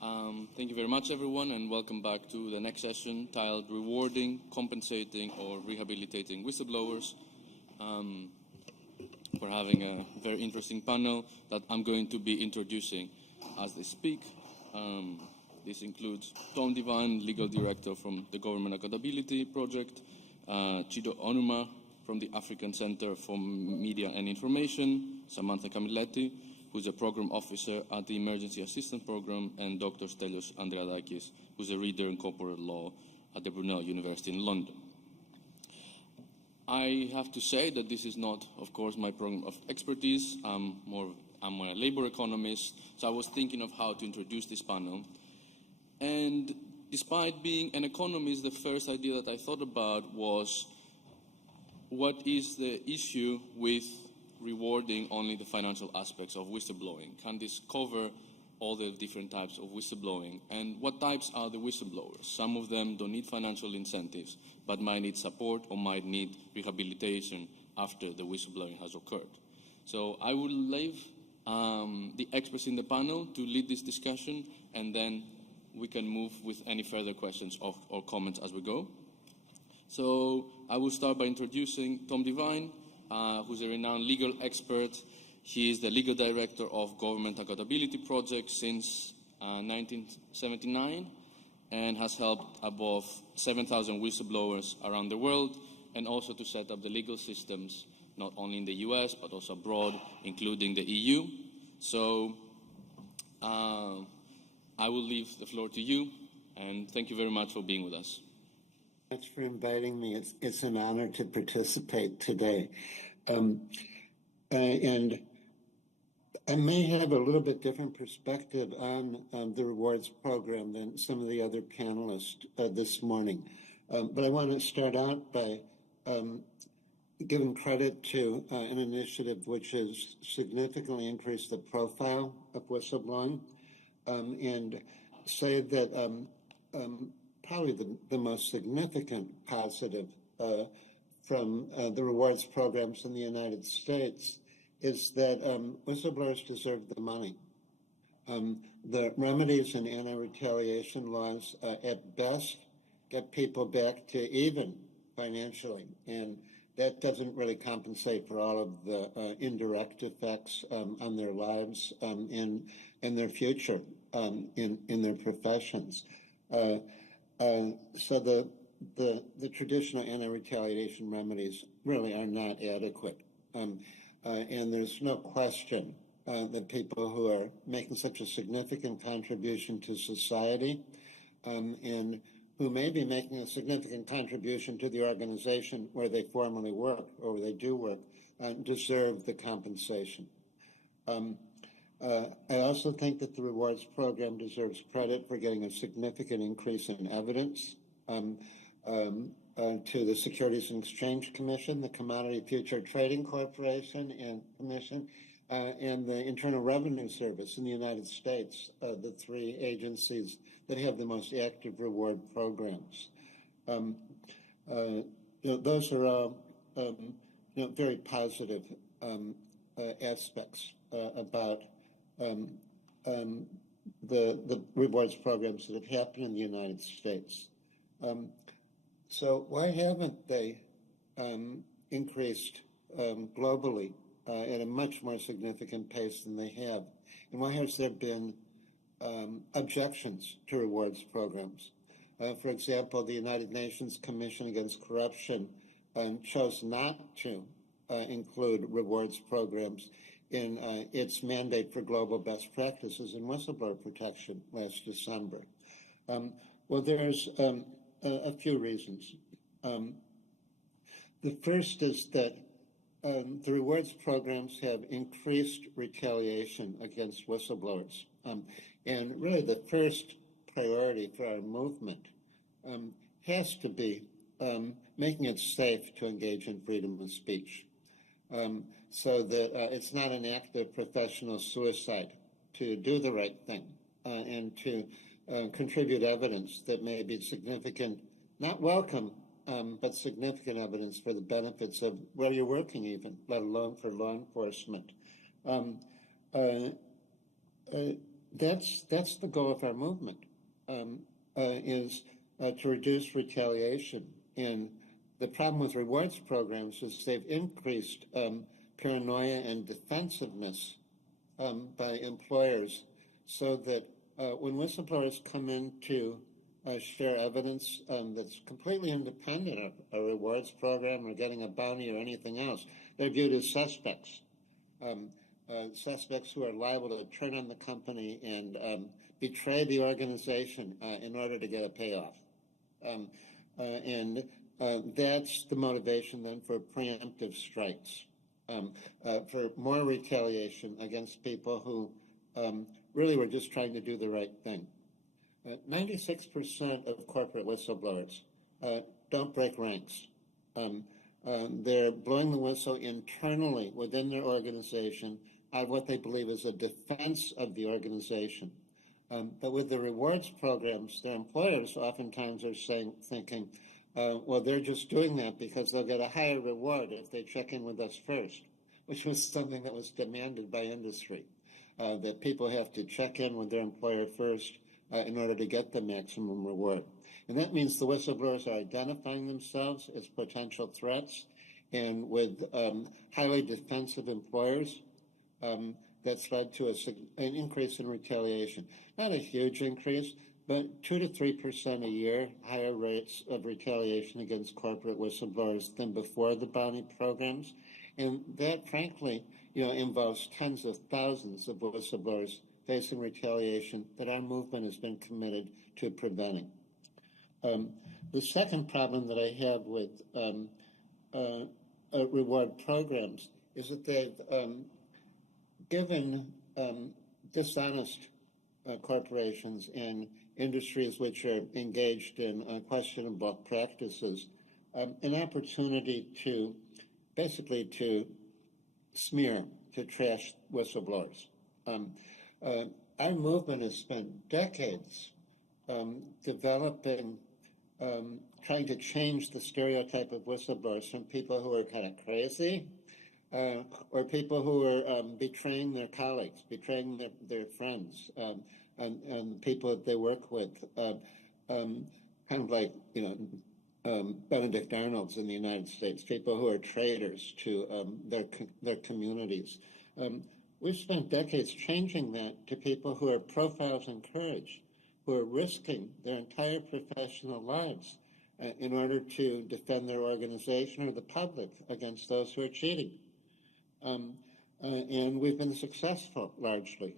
Thank you very much, everyone, and welcome back to the next session titled Rewarding, Compensating, or Rehabilitating Whistleblowers. We're having a very interesting panel that I'm going to be introducing as they speak. This includes Tom Devine, Legal Director from the Government Accountability Project, Chido Onumah from the African Center for Media and Information, Samantha Camilletti, who's a Program Officer at the Emergency Assistance Program, and Dr. Stelios Andreadakis, who's a Reader in Corporate Law at the Brunel University in London. I have to say that this is not, of course, my program of expertise. I'm a labor economist, so I was thinking of how to introduce this panel. And despite being an economist, the first idea that I thought about was, what is the issue with rewarding only the financial aspects of whistleblowing? Can this cover all the different types of whistleblowing? And what types are the whistleblowers? Some of them don't need financial incentives, but might need support or might need rehabilitation after the whistleblowing has occurred. So I will leave the experts in the panel to lead this discussion, and then we can move with any further questions or comments as we go. So I will start by introducing Tom Devine, who's a renowned legal expert. He is the legal director of Government Accountability Project since 1979 and has helped above 7,000 whistleblowers around the world, and also to set up the legal systems, not only in the US, but also abroad, including the EU. So I will leave the floor to you, and thank you very much for being with us. Thanks for inviting me. It's an honor to participate today. And I may have a little bit different perspective on the rewards program than some of the other panelists this morning. But I want to start out by giving credit to an initiative which has significantly increased the profile of whistleblowing, and say that probably the most significant positive from the rewards programs in the United States is that whistleblowers deserve the money. The remedies and anti-retaliation laws at best get people back to even financially, and that doesn't really compensate for all of the indirect effects on their lives and their future in their professions. So the traditional anti-retaliation remedies really are not adequate. And there's no question that people who are making such a significant contribution to society and who may be making a significant contribution to the organization where they formerly work or where they do work deserve the compensation. I also think that the rewards program deserves credit for getting a significant increase in evidence to the Securities and Exchange Commission, the Commodity Future Trading Corporation and Commission, and the Internal Revenue Service in the United States, the three agencies that have the most active reward programs. Those are all very positive aspects about the rewards programs that have happened in the United States. So why haven't they increased globally at a much more significant pace than they have? And why has there been objections to rewards programs? For example, the United Nations Commission Against Corruption chose not to include rewards programs in its mandate for global best practices in whistleblower protection last December. Well, there's a few reasons. The first is that the rewards programs have increased retaliation against whistleblowers. And really the first priority for our movement has to be making it safe to engage in freedom of speech, so that it's not an act of professional suicide to do the right thing and to contribute evidence that may be significant, not welcome, but significant evidence for the benefits of where you're working even, let alone for law enforcement. that's the goal of our movement, is to reduce retaliation. And the problem with rewards programs is they've increased paranoia and defensiveness by employers, so that when whistleblowers come in to share evidence that's completely independent of a rewards program or getting a bounty or anything else, they're viewed as suspects. Suspects who are liable to turn on the company and betray the organization in order to get a payoff. And that's the motivation then for preemptive strikes, for more retaliation against people who really were just trying to do the right thing. 96% of corporate whistleblowers don't break ranks. They're blowing the whistle internally within their organization on what they believe is a defense of the organization. But with the rewards programs, their employers oftentimes are thinking, well, they're just doing that because they'll get a higher reward if they check in with us first, which was something that was demanded by industry, that people have to check in with their employer first in order to get the maximum reward. And that means the whistleblowers are identifying themselves as potential threats, and with highly defensive employers, that's led to an increase in retaliation. Not a huge increase, but 2 to 3% a year higher rates of retaliation against corporate whistleblowers than before the bounty programs. And that, frankly, involves tens of thousands of whistleblowers facing retaliation that our movement has been committed to preventing. The second problem that I have with reward programs is that they've given dishonest corporations and industries which are engaged in questionable practices an opportunity to basically to smear, to trash whistleblowers. Our movement has spent decades developing, trying to change the stereotype of whistleblowers from people who are kind of crazy or people who are betraying their colleagues, betraying their friends and people that they work with, kind of like, Benedict Arnold's in the United States, people who are traitors to their communities. We've spent decades changing that to people who are profiles in courage, who are risking their entire professional lives in order to defend their organization or the public against those who are cheating. And we've been successful, largely.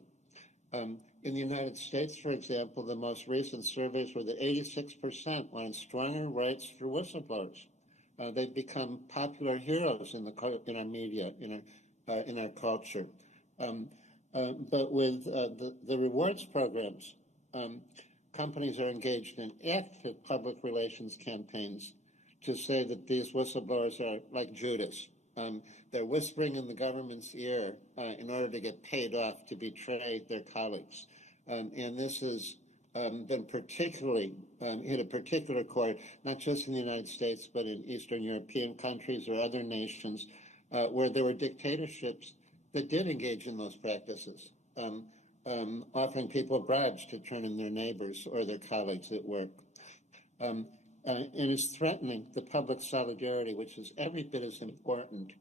In the United States, for example, the most recent surveys were that 86% wanted stronger rights for whistleblowers. They've become popular heroes in our media, in our culture. But with the rewards programs, companies are engaged in active public relations campaigns to say that these whistleblowers are like Judas. They're whispering in the government's ear in order to get paid off to betray their colleagues. And this has been particularly hit a particular chord, not just in the United States, but in Eastern European countries or other nations where there were dictatorships that did engage in those practices, offering people bribes to turn in their neighbors or their colleagues at work. And it's threatening the public solidarity, which is every bit as important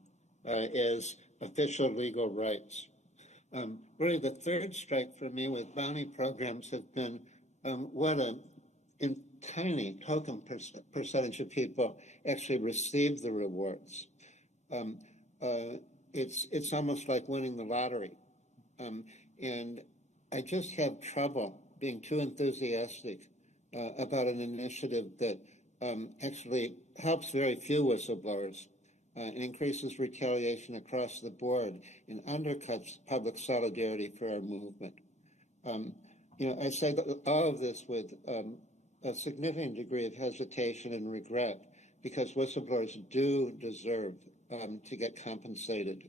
as official legal rights. Really, the third strike for me with bounty programs have been what a tiny token percentage of people actually receive the rewards. It's almost like winning the lottery. And I just have trouble being too enthusiastic about an initiative that actually helps very few whistleblowers and increases retaliation across the board and undercuts public solidarity for our movement. I say that all of this with a significant degree of hesitation and regret, because whistleblowers do deserve to get compensated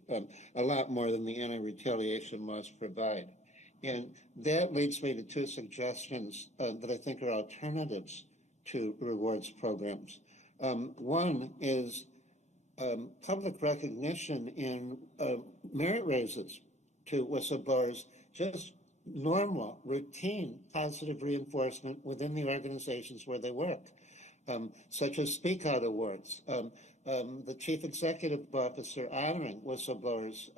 a lot more than the anti-retaliation laws provide. And that leads me to two suggestions that I think are alternatives to rewards programs. One is public recognition in merit raises to whistleblowers, just normal, routine, positive reinforcement within the organizations where they work, such as Speak Out Awards, the Chief Executive Officer honoring whistleblowers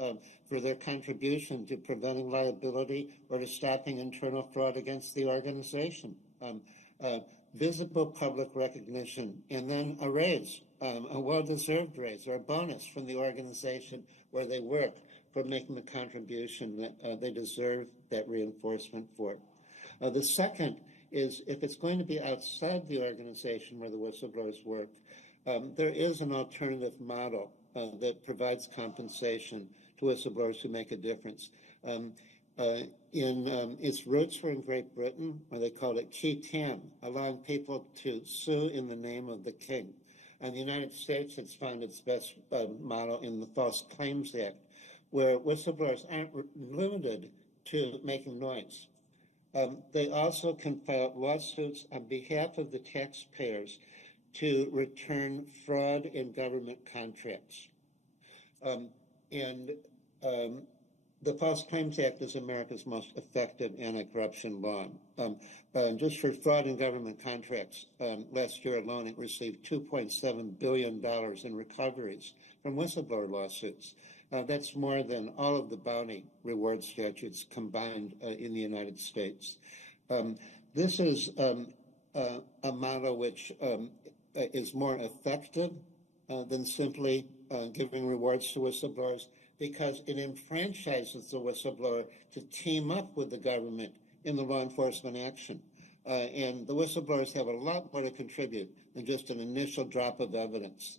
for their contribution to preventing liability or to stopping internal fraud against the organization, visible public recognition, and then a raise, a well-deserved raise or a bonus from the organization where they work for making the contribution that they deserve that reinforcement for. The second is if it's going to be outside the organization where the whistleblowers work, there is an alternative model that provides compensation to whistleblowers who make a difference. Its roots were in Great Britain, where they called it Chitam, allowing people to sue in the name of the king. And the United States has found its best model in the False Claims Act, where whistleblowers aren't limited to making noise. They also can file lawsuits on behalf of the taxpayers to return fraud in government contracts. The False Claims Act is America's most effective anti-corruption law. Just for fraud in government contracts, last year alone, it received $2.7 billion in recoveries from whistleblower lawsuits. That's more than all of the bounty reward statutes combined in the United States. This is a model which is more effective than simply giving rewards to whistleblowers, because it enfranchises the whistleblower to team up with the government in the law enforcement action. And the whistleblowers have a lot more to contribute than just an initial drop of evidence.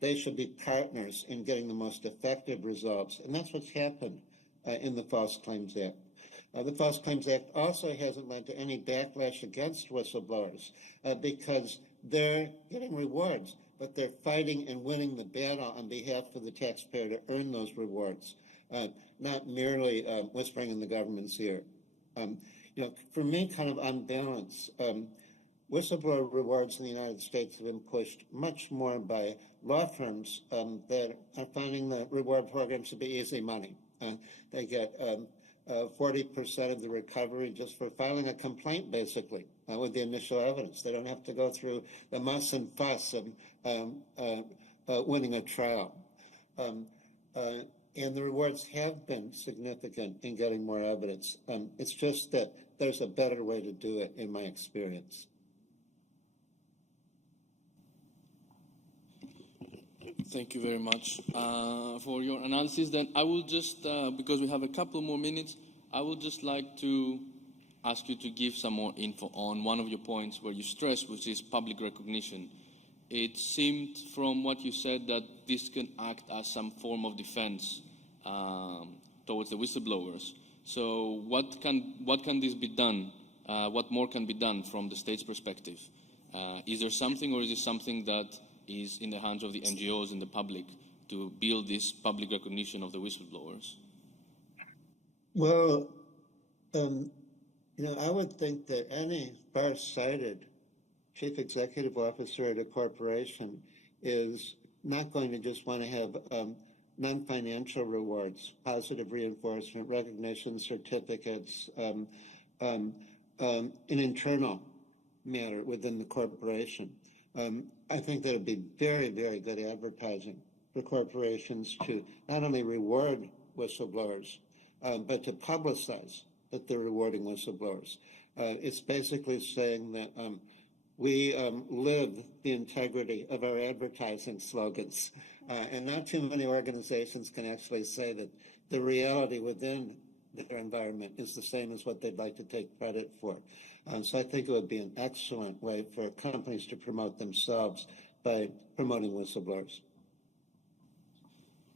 They should be partners in getting the most effective results, and that's what's happened in the False Claims Act. The False Claims Act also hasn't led to any backlash against whistleblowers because they're getting rewards, but they're fighting and winning the battle on behalf of the taxpayer to earn those rewards, not merely whispering in the government's ear. For me, kind of on balance, whistleblower rewards in the United States have been pushed much more by law firms that are finding the reward programs to be easy money. They get 40% of the recovery just for filing a complaint, basically, with the initial evidence. They don't have to go through the muss and fuss of winning a trial. And the rewards have been significant in getting more evidence. It's just that there's a better way to do it, in my experience. Thank you very much for your analysis. Then I will just, because we have a couple more minutes, I would just like to ask you to give some more info on one of your points where you stress, which is public recognition. It seemed from what you said that this can act as some form of defense towards the whistleblowers. So what can this be done? What more can be done from the state's perspective? Is there something, or is it something that is in the hands of the NGOs and the public to build this public recognition of the whistleblowers? Well, I would think that any far-sighted chief executive officer at a corporation is not going to just want to have non-financial rewards, positive reinforcement, recognition, certificates, an internal matter within the corporation. I think that would be very, very good advertising for corporations to not only reward whistleblowers, but to publicize that they're rewarding whistleblowers. It's basically saying that we live the integrity of our advertising slogans. And not too many organizations can actually say that the reality within their environment is the same as what they'd like to take credit for. So I think it would be an excellent way for companies to promote themselves by promoting whistleblowers.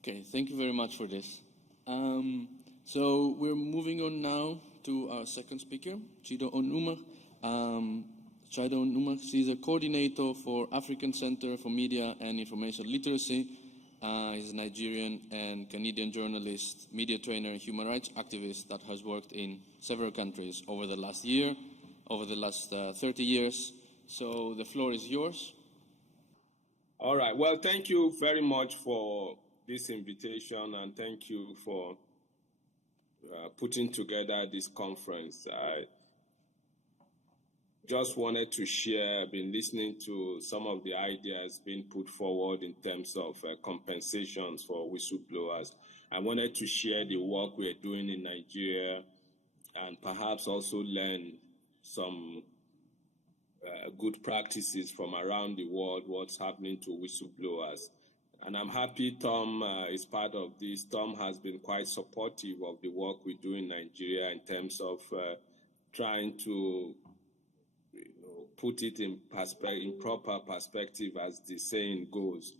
Okay, thank you very much for this. So we're moving on now to our second speaker, Chido Onumah. Chido Onumah, she's a coordinator for African Center for Media and Information Literacy. He's a Nigerian and Canadian journalist, media trainer, and human rights activist that has worked in several countries over the last year, over the last 30 years. So the floor is yours. All right. Well, thank you very much for this invitation, and thank you for putting together this conference. I just wanted to share, I've been listening to some of the ideas being put forward in terms of compensations for whistleblowers. I wanted to share the work we're doing in Nigeria and perhaps also learn some good practices from around the world, what's happening to whistleblowers. And I'm happy Tom is part of this. Tom has been quite supportive of the work we do in Nigeria in terms of trying to put it in proper perspective, as the saying goes.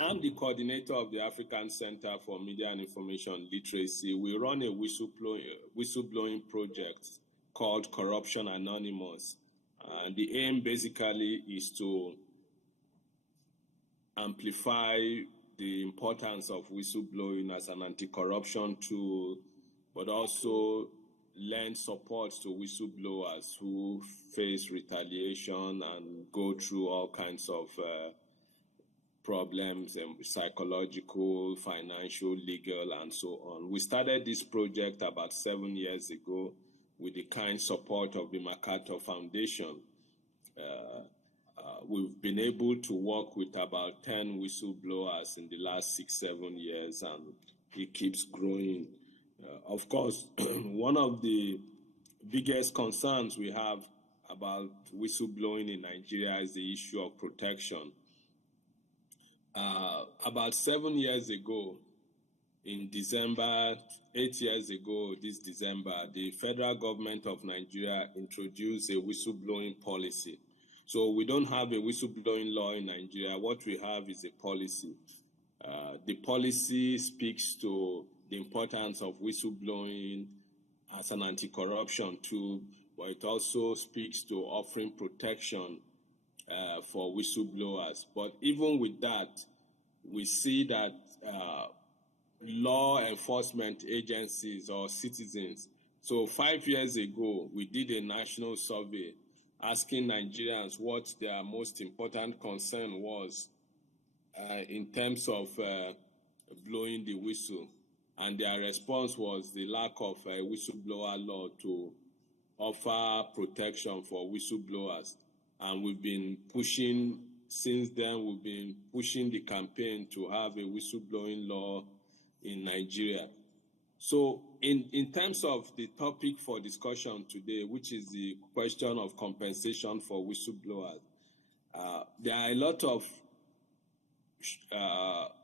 I'm the coordinator of the African Center for Media and Information Literacy. We run a whistleblowing project called Corruption Anonymous. The aim basically is to amplify the importance of whistleblowing as an anti-corruption tool, but also lend support to whistleblowers who face retaliation and go through all kinds of problems, psychological, financial, legal, and so on. We started this project about 7 years ago with the kind support of the MacArthur Foundation. We've been able to work with about 10 whistleblowers in the last 6-7 years, and it keeps growing. Of course, one of the biggest concerns we have about whistleblowing in Nigeria is the issue of protection. About 7 years ago, in December, 8 years ago, this December, the federal government of Nigeria introduced a whistleblowing policy. So we don't have a whistleblowing law in Nigeria. What we have is a policy. The policy speaks to the importance of whistleblowing as an anti-corruption tool, but it also speaks to offering protection for whistleblowers. But even with that, we see that law enforcement agencies or citizens. So 5 years ago, we did a national survey asking Nigerians what their most important concern was in terms of blowing the whistle. And their response was the lack of a whistleblower law to offer protection for whistleblowers. And we've been pushing, since then, we've been pushing the campaign to have a whistleblowing law in Nigeria. So in terms of the topic for discussion today, which is the question of compensation for whistleblowers, there are a lot of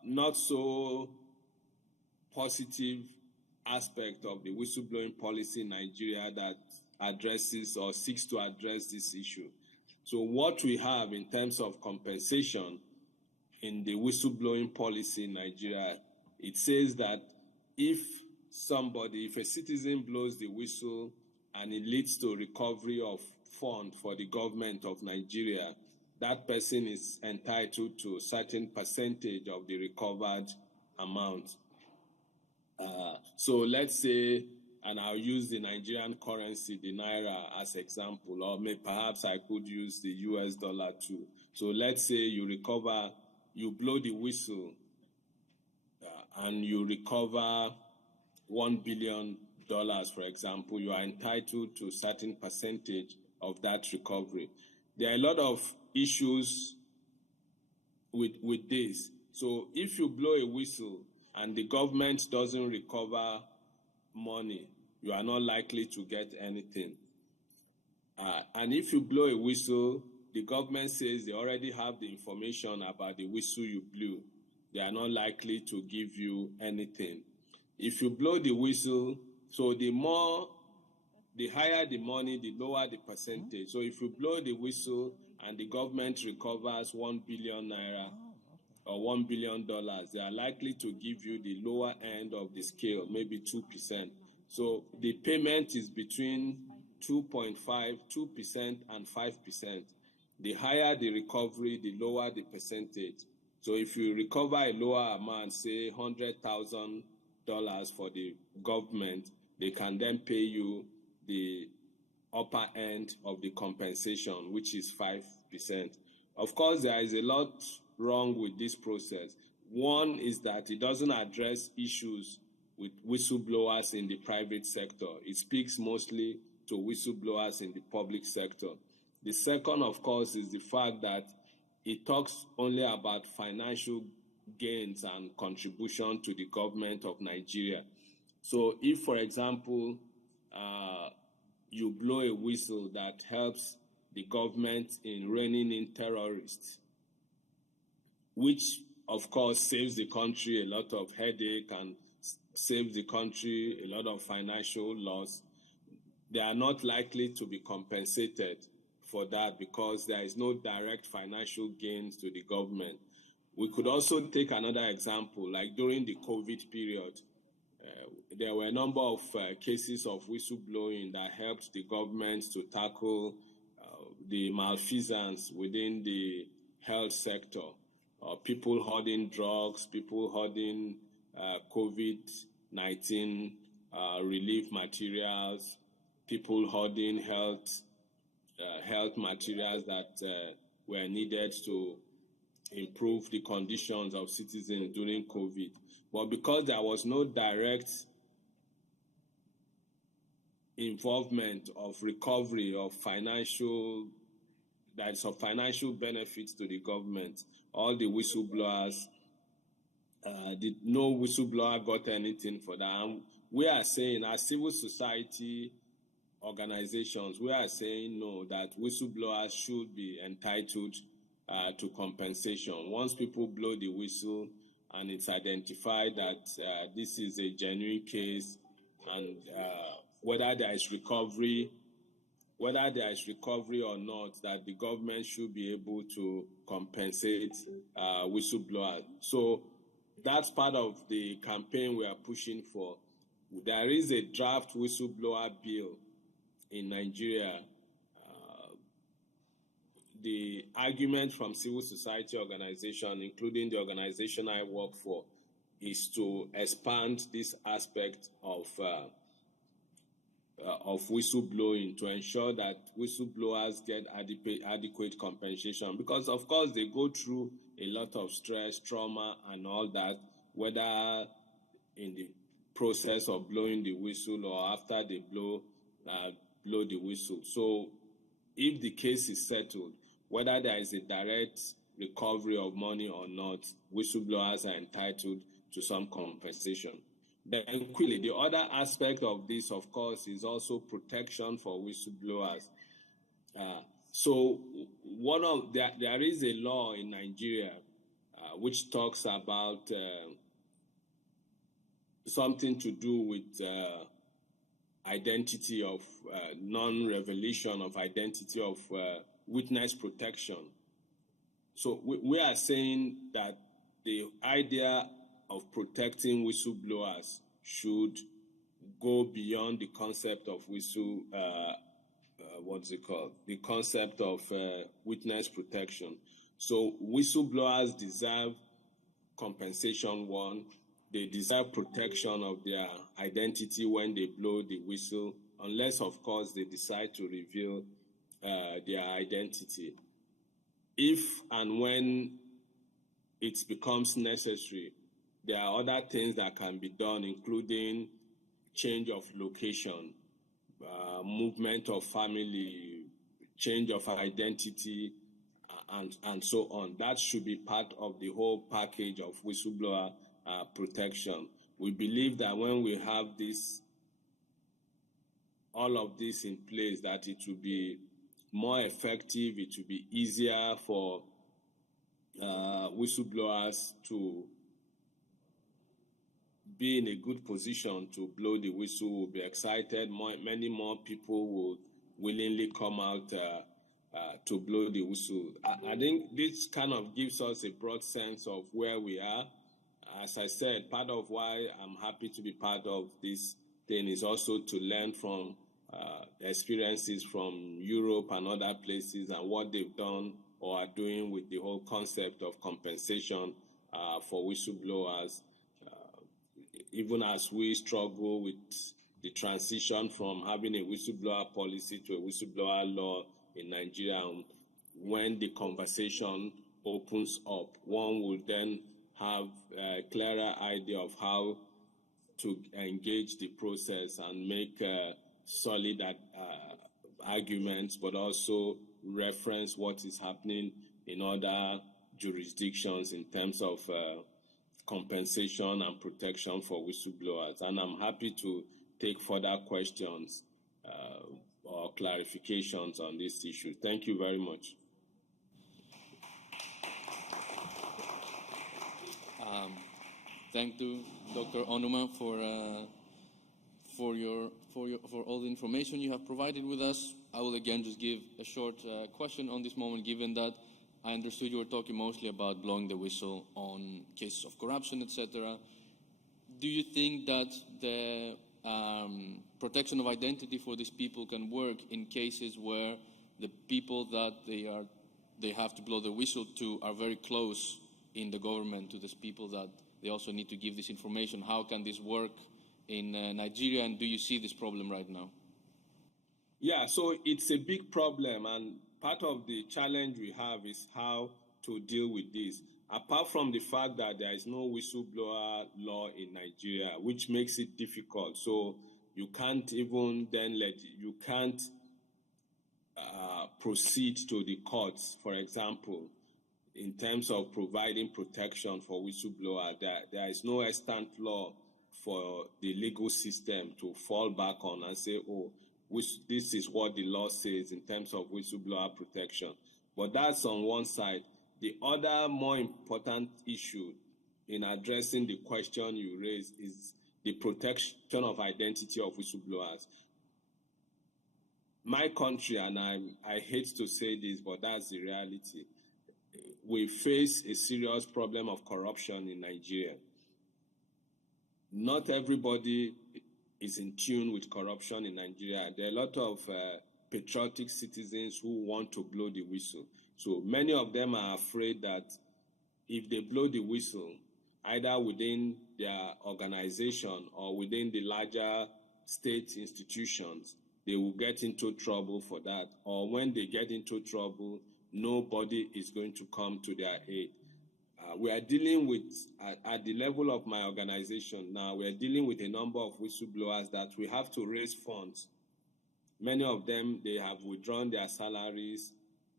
not so positive aspect of the whistleblowing policy in Nigeria that addresses or seeks to address this issue. So what we have in terms of compensation in the whistleblowing policy in Nigeria, it says that if a citizen blows the whistle and it leads to recovery of fund for the government of Nigeria, that person is entitled to a certain percentage of the recovered amount. So let's say, and I'll use the Nigerian currency, the Naira, as example, or perhaps I could use the US dollar too. So let's say you blow the whistle and you recover $1 billion, for example, you are entitled to a certain percentage of that recovery. There are a lot of issues with this. So if you blow a whistle and the government doesn't recover money, you are not likely to get anything. And if you blow a whistle, the government says they already have the information about the whistle you blew. They are not likely to give you anything. If you blow the whistle, so the higher the money, the lower the percentage. So if you blow the whistle and the government recovers 1 billion naira or $1 billion, they are likely to give you the lower end of the scale, maybe 2%. So the payment is between 2.5%, 2% and 5%. The higher the recovery, the lower the percentage. So if you recover a lower amount, say $100,000 for the government, they can then pay you the upper end of the compensation, which is 5%. Of course, there is a lot wrong with this process. One is that it doesn't address issues with whistleblowers in the private sector. It speaks mostly to whistleblowers in the public sector. The second, of course, is the fact that it talks only about financial gains and contribution to the government of Nigeria. So if, for example, you blow a whistle that helps the government in reining in terrorists, which of course saves the country a lot of headache and saves the country a lot of financial loss, they are not likely to be compensated for that because there is no direct financial gains to the government. We could also take another example, like during the COVID period, there were a number of cases of whistleblowing that helped the government to tackle the malfeasance within the health sector. People hoarding drugs, people hoarding COVID-19 relief materials, people hoarding health materials that were needed to improve the conditions of citizens during COVID. But because there was no direct involvement of recovery of financial benefits to the government, all the whistleblowers, no whistleblower got anything for that. And we are saying, as civil society organizations, we are saying no, that whistleblowers should be entitled to compensation. Once people blow the whistle and it's identified that this is a genuine case, and whether there is recovery or not, that the government should be able to compensate whistleblowers. So that's part of the campaign we are pushing for. There is a draft whistleblower bill in Nigeria. The argument from civil society organizations, including the organization I work for, is to expand this aspect of whistleblowing to ensure that whistleblowers get adequate compensation, because of course they go through a lot of stress, trauma, and all that, whether in the process of blowing the whistle or after they blow the whistle. So if the case is settled, whether there is a direct recovery of money or not, whistleblowers are entitled to some compensation. Then quickly, the other aspect of this, of course, is also protection for whistleblowers. So there is a law in Nigeria which talks about something to do with identity of non-revelation of identity of witness protection. So we are saying that the idea of protecting whistleblowers should go beyond the concept of the concept of witness protection. So whistleblowers deserve compensation, one. They deserve protection of their identity when they blow the whistle, unless, of course, they decide to reveal their identity. If and when it becomes necessary, there are other things that can be done, including change of location, movement of family, change of identity, and so on. That should be part of the whole package of whistleblower protection. We believe that when we have all of this in place, that it will be more effective, it will be easier for whistleblowers to be in a good position to blow the whistle, will be excited. Many more people will willingly come out to blow the whistle. I think this kind of gives us a broad sense of where we are. As I said, part of why I'm happy to be part of this thing is also to learn from experiences from Europe and other places and what they've done or are doing with the whole concept of compensation for whistleblowers. Even as we struggle with the transition from having a whistleblower policy to a whistleblower law in Nigeria, when the conversation opens up, one will then have a clearer idea of how to engage the process and make solid arguments, but also reference what is happening in other jurisdictions in terms of compensation and protection for whistleblowers. And I'm happy to take further questions or clarifications on this issue. Thank you very much. Thank you, Dr. Onumah, for all the information you have provided with us. I will again just give a short question on this moment, given that I understood you were talking mostly about blowing the whistle on cases of corruption, etc. Do you think that the protection of identity for these people can work in cases where the people that they have to blow the whistle to are very close in the government to these people that they also need to give this information? How can this work in Nigeria, and do you see this problem right now? Yeah, so it's a big problem, and part of the challenge we have is how to deal with this. Apart from the fact that there is no whistleblower law in Nigeria, which makes it difficult, so you can't even then you can't proceed to the courts, for example, in terms of providing protection for whistleblowers. There is no extant law for the legal system to fall back on and say, oh, this is what the law says in terms of whistleblower protection. But that's on one side. The other more important issue in addressing the question you raised is the protection of identity of whistleblowers. My country, and I hate to say this, but that's the reality, we face a serious problem of corruption in Nigeria. Not everybody is in tune with corruption in Nigeria. There are a lot of patriotic citizens who want to blow the whistle. So many of them are afraid that if they blow the whistle, either within their organization or within the larger state institutions, they will get into trouble for that. Or when they get into trouble, nobody is going to come to their aid. We are dealing with, at the level of my organization now, we are dealing with a number of whistleblowers that we have to raise funds. Many of them, they have withdrawn their salaries.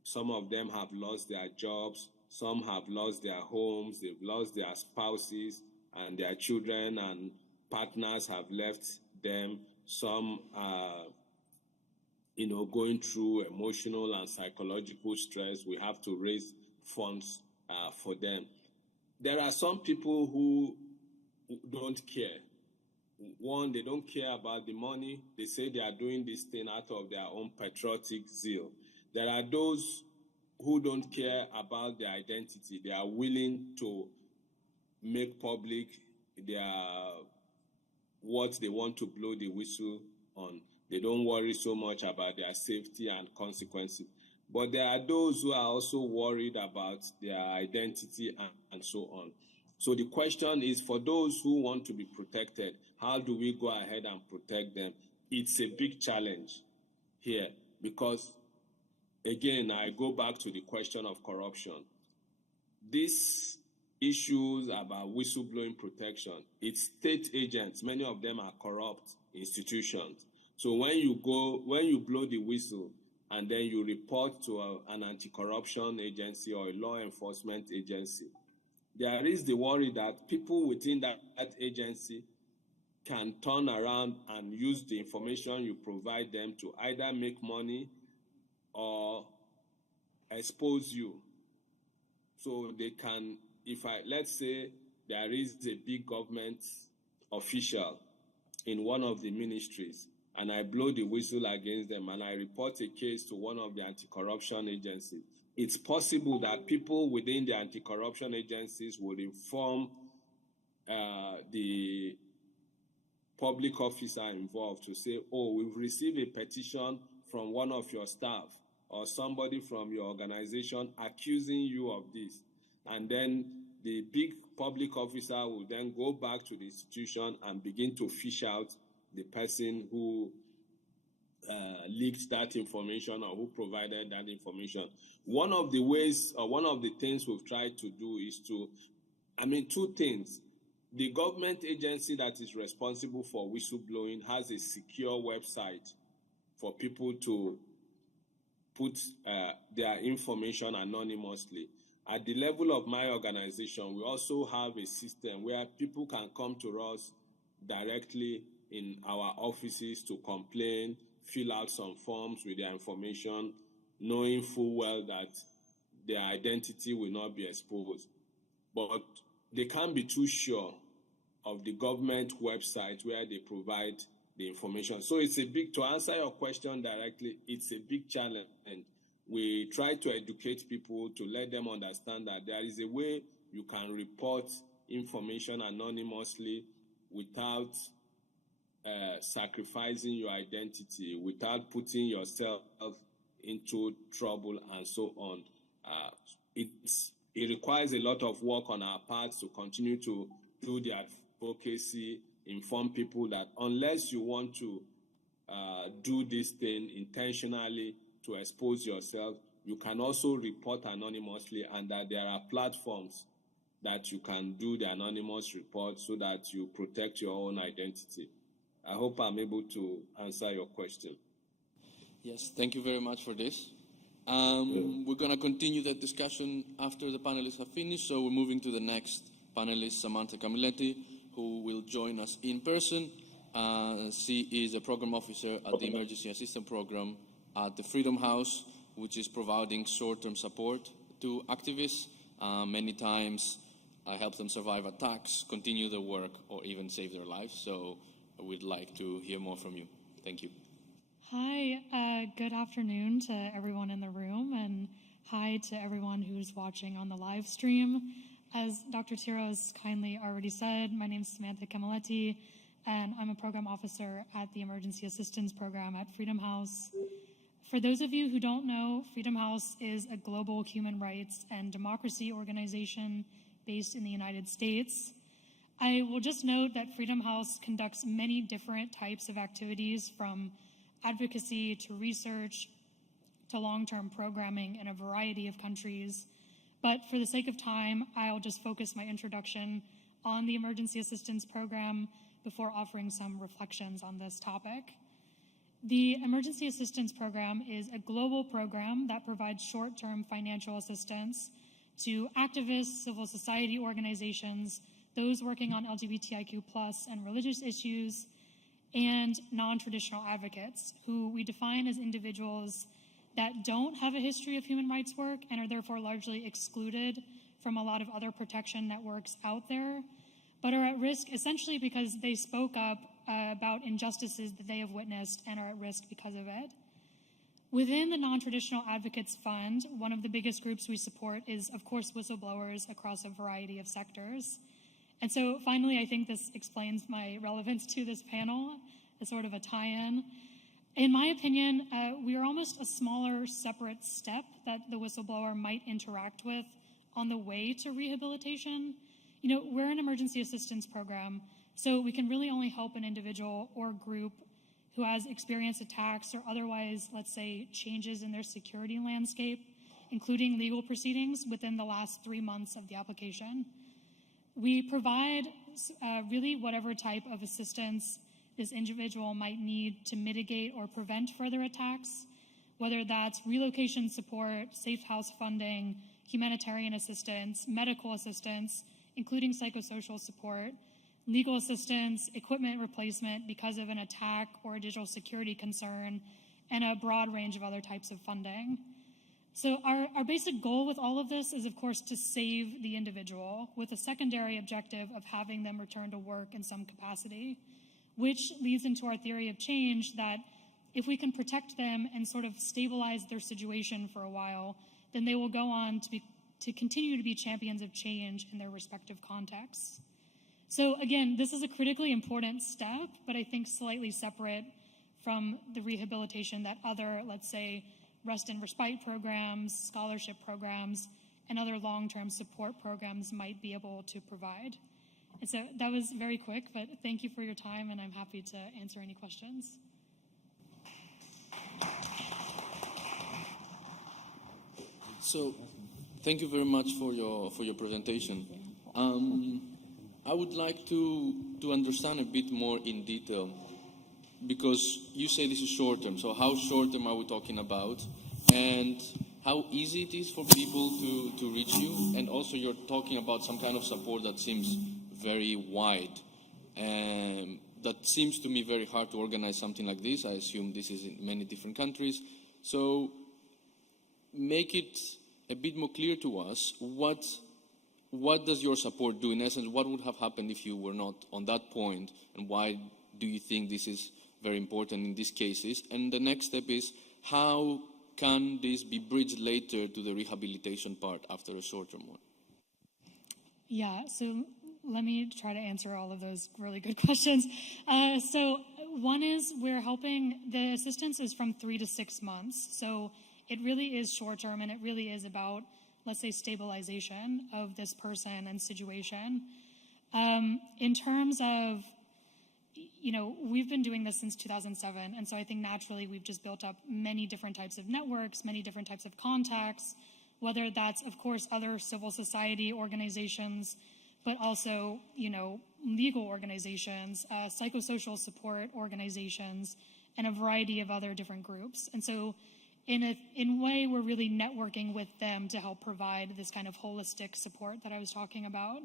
Some of them have lost their jobs. Some have lost their homes. They've lost their spouses, and their children and partners have left them. Some are, going through emotional and psychological stress. We have to raise funds for them. There are some people who don't care. One, they don't care about the money. They say they are doing this thing out of their own patriotic zeal. There are those who don't care about their identity. They are willing to make public what they want to blow the whistle on. They don't worry so much about their safety and consequences. But there are those who are also worried about their identity and so on. So the question is, for those who want to be protected, how do we go ahead and protect them? It's a big challenge here because, again, I go back to the question of corruption. These issues about whistleblowing protection, it's state agents. Many of them are corrupt institutions. So when you blow the whistle, and then you report to an anti-corruption agency or a law enforcement agency, there is the worry that people within that agency can turn around and use the information you provide them to either make money or expose you. So they can, let's say there is a big government official in one of the ministries, and I blow the whistle against them, and I report a case to one of the anti-corruption agencies, it's possible that people within the anti-corruption agencies will inform the public officer involved to say, oh, we've received a petition from one of your staff or somebody from your organization accusing you of this. And then the big public officer will then go back to the institution and begin to fish out the person who leaked that information or who provided that information. One of the ways, or one of the things we've tried to do is to two things. The government agency that is responsible for whistleblowing has a secure website for people to put their information anonymously. At the level of my organization, we also have a system where people can come to us directly in our offices to complain, fill out some forms with their information, knowing full well that their identity will not be exposed. But they can't be too sure of the government website where they provide the information. So to answer your question directly, it's a big challenge. And we try to educate people to let them understand that there is a way you can report information anonymously without sacrificing your identity, without putting yourself into trouble and so on. It requires a lot of work on our part to continue to do the advocacy, inform people that unless you want to do this thing intentionally to expose yourself, you can also report anonymously, and that there are platforms that you can do the anonymous report so that you protect your own identity. I hope I'm able to answer your question. Yes, thank you very much for this. We're going to continue the discussion after the panelists have finished, so we're moving to the next panelist, Samantha Camilletti, who will join us in person. She is a program officer at the Emergency Assistance Program at the Freedom House, which is providing short-term support to activists. Many times I help them survive attacks, continue their work, or even save their lives. So we'd like to hear more from you. Thank you. Hi, good afternoon to everyone in the room, and hi to everyone who's watching on the live stream. As Dr. Tyros kindly already said, my name is Samantha Camilletti, and I'm a program officer at the Emergency Assistance Program at Freedom House. For those of you who don't know, Freedom House is a global human rights and democracy organization based in the United States. I will just note that Freedom House conducts many different types of activities, from advocacy to research to long-term programming in a variety of countries. But for the sake of time, I'll just focus my introduction on the Emergency Assistance Program before offering some reflections on this topic. The Emergency Assistance Program is a global program that provides short-term financial assistance to activists, civil society organizations, those working on LGBTIQ+ and religious issues, and non-traditional advocates, who we define as individuals that don't have a history of human rights work and are therefore largely excluded from a lot of other protection networks out there, but are at risk essentially because they spoke up about injustices that they have witnessed and are at risk because of it. Within the Non-Traditional Advocates Fund, one of the biggest groups we support is, of course, whistleblowers across a variety of sectors. And so finally, I think this explains my relevance to this panel as sort of a tie-in. In my opinion, we are almost a smaller, separate step that the whistleblower might interact with on the way to rehabilitation. You know, we're an emergency assistance program, so we can really only help an individual or group who has experienced attacks or otherwise, let's say, changes in their security landscape, including legal proceedings within the last 3 months of the application. We provide really whatever type of assistance this individual might need to mitigate or prevent further attacks, whether that's relocation support, safe house funding, humanitarian assistance, medical assistance, including psychosocial support, legal assistance, equipment replacement because of an attack or a digital security concern, and a broad range of other types of funding. So our basic goal with all of this is, of course, to save the individual, with a secondary objective of having them return to work in some capacity, which leads into our theory of change that if we can protect them and sort of stabilize their situation for a while, then they will go on to continue to be champions of change in their respective contexts. So again, this is a critically important step, but I think slightly separate from the rehabilitation that other, let's say, rest and respite programs, scholarship programs, and other long-term support programs might be able to provide. And so that was very quick, but thank you for your time, and I'm happy to answer any questions. So, thank you very much for your presentation. I would like to understand a bit more in detail, because you say this is short term. So how short term are we talking about? And how easy it is for people to reach you? And also you're talking about some kind of support that seems very wide. That seems to me very hard to organize something like this. I assume this is in many different countries. So make it a bit more clear to us, what does your support do? In essence, what would have happened if you were not on that point, and why do you think this is very important in these cases? And the next step is, how can this be bridged later to the rehabilitation part after a short-term one? Yeah, so let me try to answer all of those really good questions. So one is, we're helping, the assistance is from 3 to 6 months. So it really is short-term, and it really is about, let's say, stabilization of this person and situation. In terms of, we've been doing this since 2007, and so I think naturally we've just built up many different types of networks, many different types of contacts, whether that's, of course, other civil society organizations, but also, legal organizations, psychosocial support organizations, and a variety of other different groups. And so in a way, we're really networking with them to help provide this kind of holistic support that I was talking about.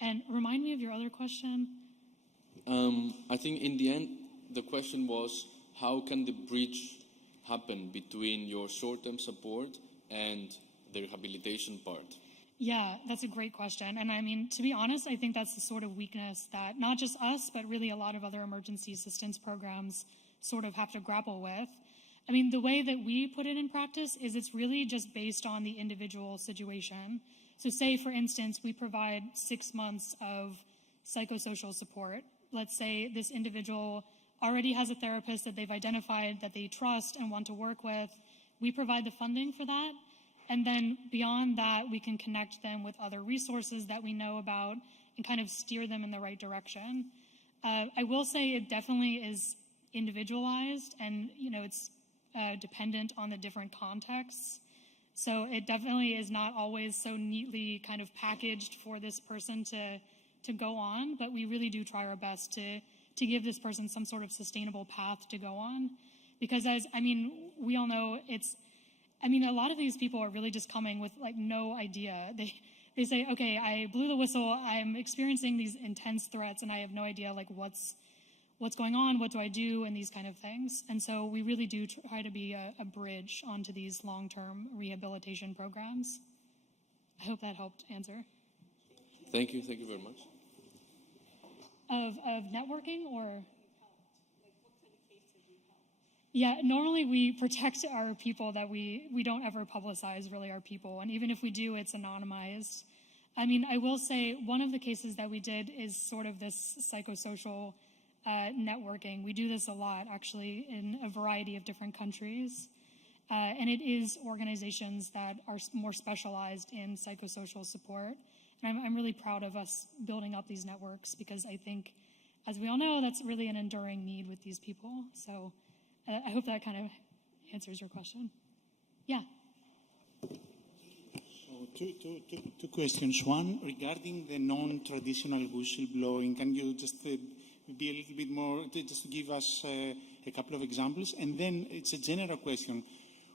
And remind me of your other question. I think in the end, the question was, how can the bridge happen between your short-term support and the rehabilitation part? Yeah, that's a great question. And I mean, to be honest, I think that's the sort of weakness that not just us, but really a lot of other emergency assistance programs sort of have to grapple with. I mean, the way that we put it in practice is it's really just based on the individual situation. So say, for instance, we provide 6 months of psychosocial support. Let's say this individual already has a therapist that they've identified that they trust and want to work with. We provide the funding for that. And then beyond that, we can connect them with other resources that we know about and kind of steer them in the right direction. I will say it definitely is individualized, and it's dependent on the different contexts. So it definitely is not always so neatly kind of packaged for this person to go on, but we really do try our best to give this person some sort of sustainable path to go on. Because we all know a lot of these people are really just coming with no idea. They say, okay, I blew the whistle, I'm experiencing these intense threats, and I have no idea what's going on, what do I do, and these kind of things. And so we really do try to be a bridge onto these long-term rehabilitation programs. I hope that helped answer. Thank you very much. Of networking, or? Yeah, normally we protect our people that we don't ever publicize really our people. And even if we do, it's anonymized. I will say one of the cases that we did is sort of this psychosocial networking. We do this a lot, actually, in a variety of different countries. And it is organizations that are more specialized in psychosocial support. And I'm really proud of us building up these networks, because I think, as we all know, that's really an enduring need with these people. So I hope that kind of answers your question. Yeah. So two questions. One, regarding the non-traditional whistleblowing, can you just be a little bit more, just to give us a couple of examples? And then it's a general question.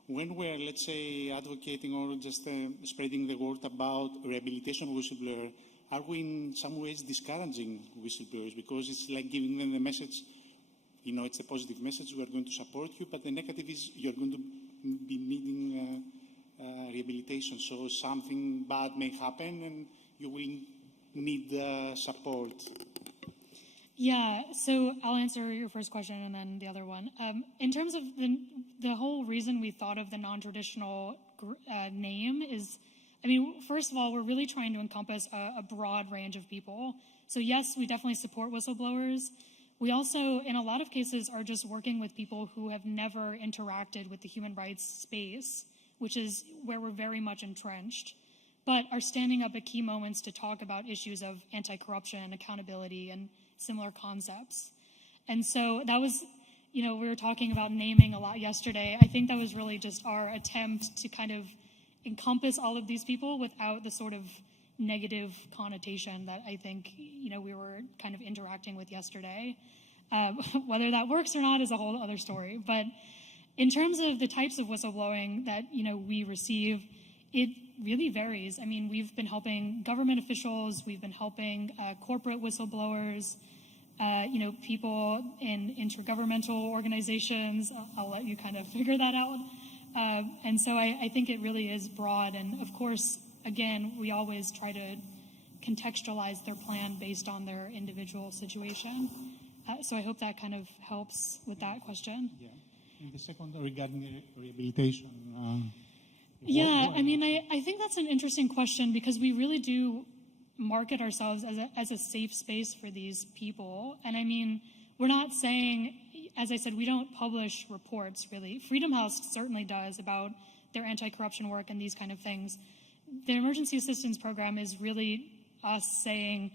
When we're, let's say, advocating or just spreading the word about rehabilitation whistleblower, are we in some ways discouraging whistleblowers? Because it's like giving them the message, it's a positive message, we are going to support you, but the negative is you're going to be needing rehabilitation. So something bad may happen and you will need support. Yeah, so I'll answer your first question and then the other one. In terms of the whole reason we thought of the non-traditional name is, first of all, we're really trying to encompass a broad range of people. So yes, we definitely support whistleblowers. We also, in a lot of cases, are just working with people who have never interacted with the human rights space, which is where we're very much entrenched, but are standing up at key moments to talk about issues of anti-corruption, accountability, and similar concepts. And so that was, we were talking about naming a lot yesterday. I think that was really just our attempt to kind of encompass all of these people without the sort of negative connotation that I think, we were kind of interacting with yesterday. Whether that works or not is a whole other story. But in terms of the types of whistleblowing that, we receive, it really varies. I mean, we've been helping government officials, we've been helping corporate whistleblowers, people in intergovernmental organizations. I'll let you kind of figure that out. And so I think it really is broad. And of course, again, we always try to contextualize their plan based on their individual situation. So I hope that kind of helps with that question. Yeah. And the second regarding rehabilitation. I think that's an interesting question because we really do market ourselves as a safe space for these people. And I mean, we're not saying, as I said, we don't publish reports really. Freedom House certainly does about their anti-corruption work and these kind of things. The emergency assistance program is really us saying,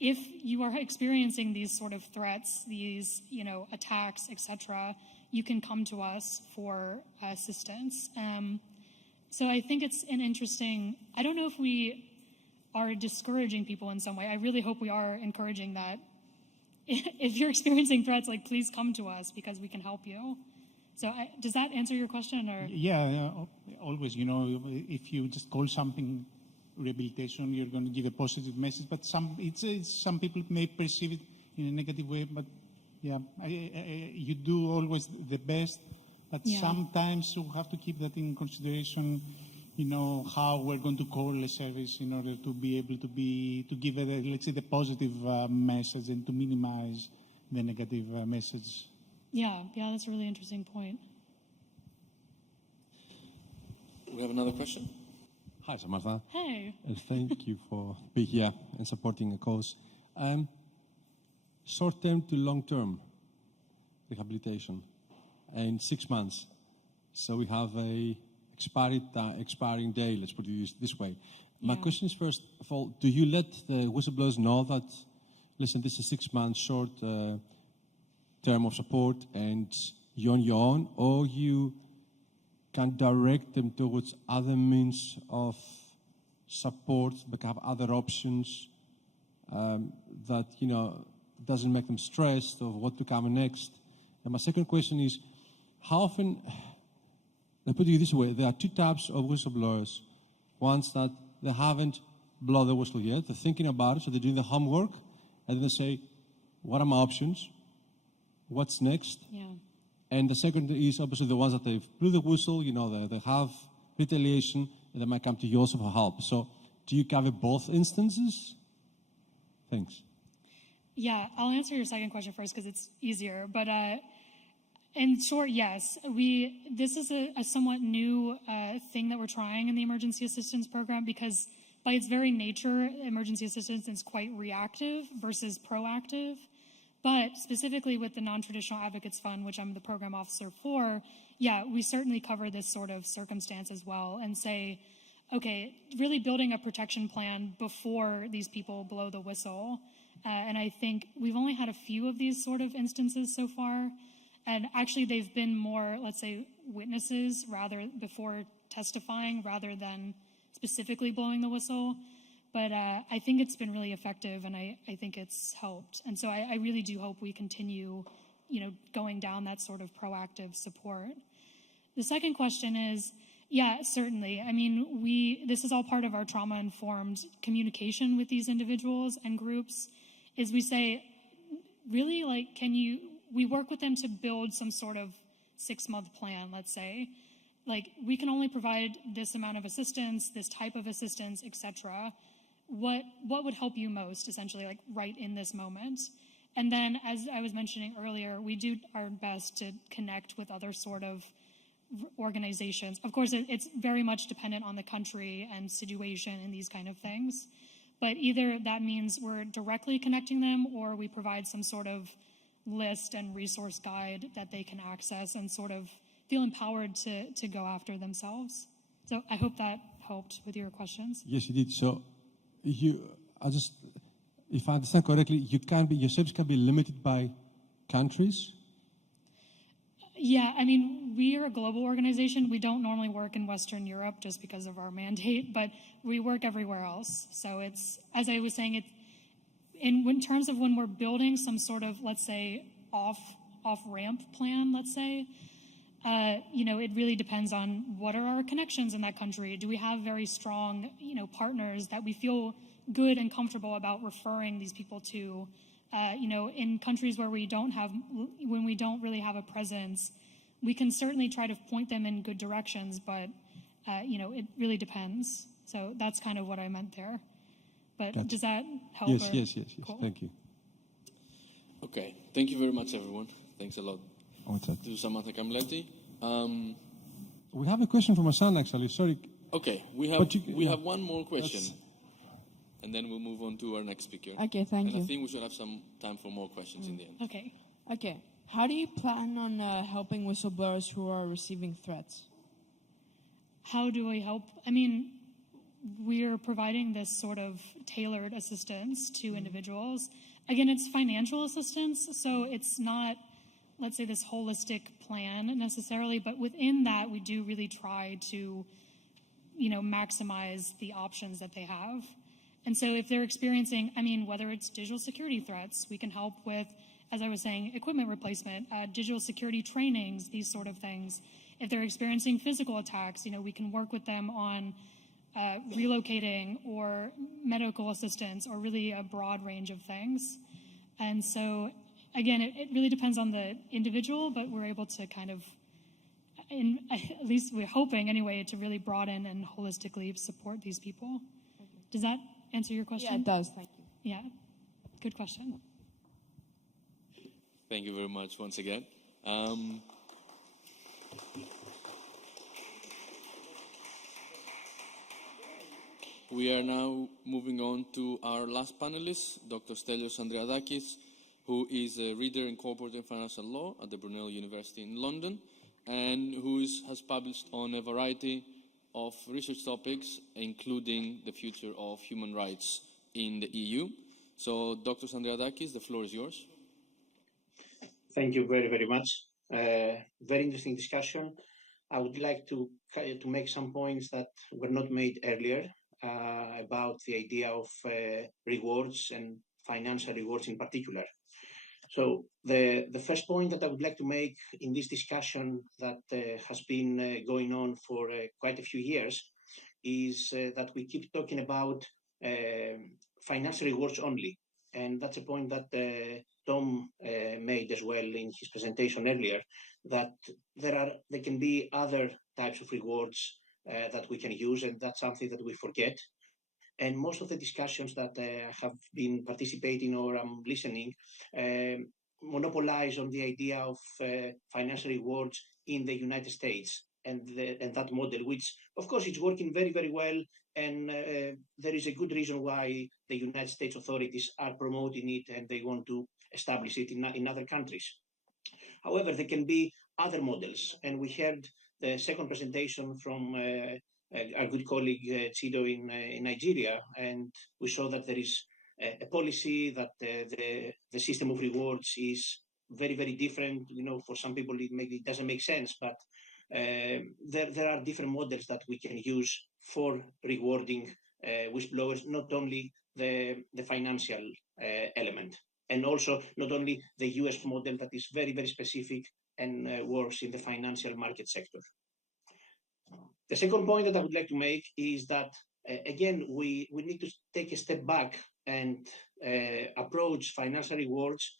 if you are experiencing these sort of threats, these, attacks, etc., you can come to us for assistance. So I think it's an interesting, I don't know if we are discouraging people in some way. I really hope we are encouraging that. If you're experiencing threats, please come to us because we can help you. So does that answer your question? Or? Yeah, always, if you just call something rehabilitation, you're going to give a positive message, but some people may perceive it in a negative way, but yeah, you do always the best, but sometimes you have to keep that in consideration, how we're going to call a service in order to be able to give let's say, the positive message and to minimize the negative message. Yeah, that's a really interesting point. We have another question. Hi, Samantha. Hey. And thank you for being here and supporting a cause. Short-term to long-term rehabilitation in 6 months. So we have a expiring day, let's put it this way. My question is, first of all, do you let the whistleblowers know that, listen, this is 6 months short term of support and you're on your own, or you can direct them towards other means of support, but have other options that, doesn't make them stressed of what to come next? And my second question is, how often, I'll put it this way, there are two types of whistleblowers. Ones that they haven't blown the whistle yet, they're thinking about it, so they're doing the homework, and then they say, what are my options? What's next? Yeah. And the second is obviously the ones that they've blew the whistle, they have retaliation, and they might come to you also for help. So do you cover both instances? Thanks. Yeah, I'll answer your second question first because it's easier. But in short, yes. This is a somewhat new thing that we're trying in the emergency assistance program because by its very nature, emergency assistance is quite reactive versus proactive. But specifically with the Non-Traditional Advocates Fund, which I'm the program officer for, we certainly cover this sort of circumstance as well and say, okay, really building a protection plan before these people blow the whistle. And I think we've only had a few of these sort of instances so far. And actually, they've been more, let's say, witnesses before testifying rather than specifically blowing the whistle. But I think it's been really effective, and I think it's helped. And so I really do hope we continue, going down that sort of proactive support. The second question is, certainly. I mean, this is all part of our trauma-informed communication with these individuals and groups, is we say, really, we work with them to build some sort of 6-month plan, let's say. We can only provide this amount of assistance, this type of assistance, etc. What would help you most, essentially, right in this moment? And then, as I was mentioning earlier, we do our best to connect with other sort of organizations. Of course, it's very much dependent on the country and situation and these kind of things. But either that means we're directly connecting them or we provide some sort of list and resource guide that they can access and sort of feel empowered to go after themselves. So I hope that helped with your questions. Yes, you did. So if I understand correctly, your service can be limited by countries? Yeah, I mean, we are a global organization. We don't normally work in Western Europe just because of our mandate, but we work everywhere else. So it's, as I was saying, it's in terms of when we're building some sort of, let's say, off-ramp plan, let's say, it really depends on what are our connections in that country. Do we have very strong, partners that we feel good and comfortable about referring these people to? In countries where when we don't really have a presence, we can certainly try to point them in good directions, but, it really depends. So that's kind of what I meant there. But Gotcha. Does that help? Yes. Cool. Thank you. Okay, thank you very much, everyone. Thanks a lot What's that? to Samantha Camilletti. We have a question from my son, actually. Sorry. Okay, we have one more question. And then we'll move on to our next speaker. Okay, thank you. I think we should have some time for more questions in the end. Okay. How do you plan on helping whistleblowers who are receiving threats? How do we help? I mean, we're providing this sort of tailored assistance to individuals. Again, it's financial assistance, so it's not, let's say, this holistic plan necessarily, but within that, we do really try to, maximize the options that they have. And so if they're experiencing, whether it's digital security threats, we can help with, as I was saying, equipment replacement, digital security trainings, these sort of things. If they're experiencing physical attacks, we can work with them on relocating or medical assistance or really a broad range of things. And so, again, it really depends on the individual, but we're able to kind of, at least we're hoping anyway, to really broaden and holistically support these people. Does that answer your question? Yeah, it does. Thank you. Yeah, good question. Thank you very much once again. We are now moving on to our last panelist, Dr. Stelios Andreadakis, who is a reader in corporate and financial law at the Brunel University in London, and who has published on a variety of research topics, including the future of human rights in the EU. So, Dr. Andreadakis, the floor is yours. Thank you very, very much. Very interesting discussion. I would like to make some points that were not made earlier about the idea of rewards and financial rewards in particular. So the first point that I would like to make in this discussion that has been going on for quite a few years is that we keep talking about financial rewards only. And that's a point that Tom made as well in his presentation earlier, that there can be other types of rewards that we can use, and that's something that we forget. And most of the discussions that I have been participating or I'm listening monopolize on the idea of financial rewards in the United States and that model, which of course is working very, very well. And there is a good reason why the United States authorities are promoting it and they want to establish it in other countries. However, there can be other models. And we heard the second presentation from our good colleague Chido in Nigeria, and we saw that there is a policy that the system of rewards is very, very different. For some people it doesn't make sense, but there are different models that we can use for rewarding whistleblowers, not only the financial element, and also not only the US model that is very, very specific and works in the financial market sector. The second point that I would like to make is that, again, we need to take a step back and approach financial rewards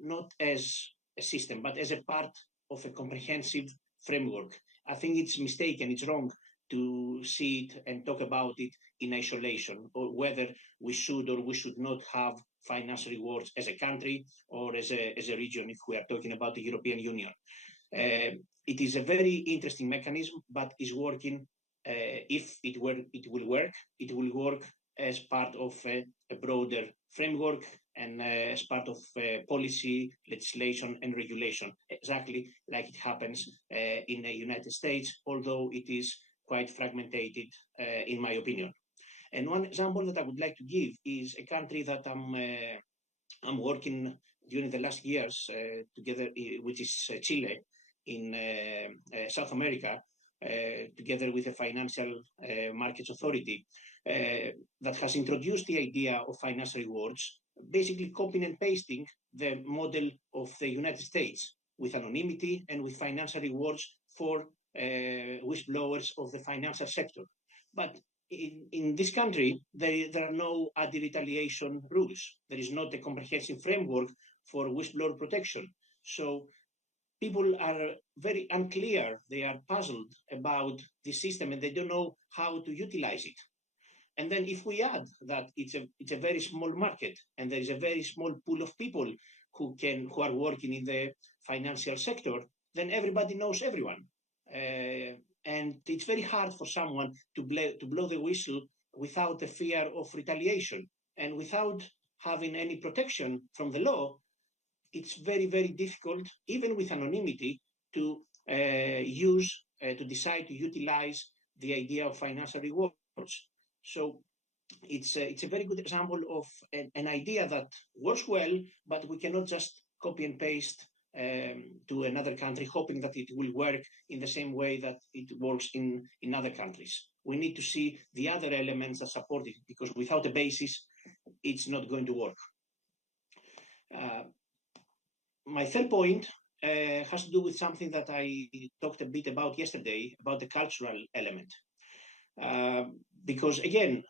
not as a system, but as a part of a comprehensive framework. I think it's mistaken, it's wrong to see it and talk about it in isolation, or whether we should or we should not have financial rewards as a country or as a region if we are talking about the European Union. It is a very interesting mechanism, but is working. If it will work as part of a broader framework and as part of policy, legislation, and regulation, exactly like it happens in the United States, although it is quite fragmented, in my opinion. And one example that I would like to give is a country that I'm working during the last years together, which is Chile. in South America, together with the Financial Markets Authority, that has introduced the idea of financial rewards, basically copying and pasting the model of the United States with anonymity and with financial rewards for whistleblowers of the financial sector. But in this country, there are no anti-retaliation rules. There is not a comprehensive framework for whistleblower protection. So people are very unclear. They are puzzled about the system and they don't know how to utilize it. And then if we add that it's a very small market and there is a very small pool of people who are working in the financial sector, then everybody knows everyone. And it's very hard for someone to blow the whistle without the fear of retaliation and without having any protection from the law. It's very, very difficult, even with anonymity, to decide to utilize the idea of financial rewards. So it's a very good example of an idea that works well, but we cannot just copy and paste to another country, hoping that it will work in the same way that it works in other countries. We need to see the other elements that support it, because without a basis, it's not going to work. My third point has to do with something that I talked a bit about yesterday, about the cultural element. Because again,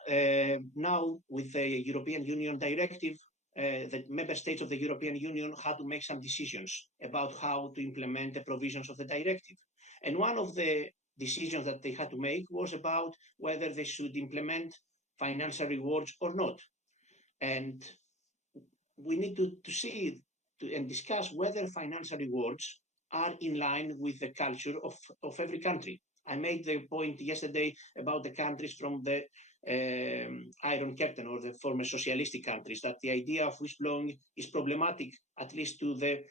now with the European Union directive, the member states of the European Union had to make some decisions about how to implement the provisions of the directive. And one of the decisions that they had to make was about whether they should implement financial rewards or not. And we need to see and discuss whether financial rewards are in line with the culture of every country. I made the point yesterday about the countries from the Iron Curtain, or the former socialistic countries, that the idea of whistleblowing is problematic, at least to the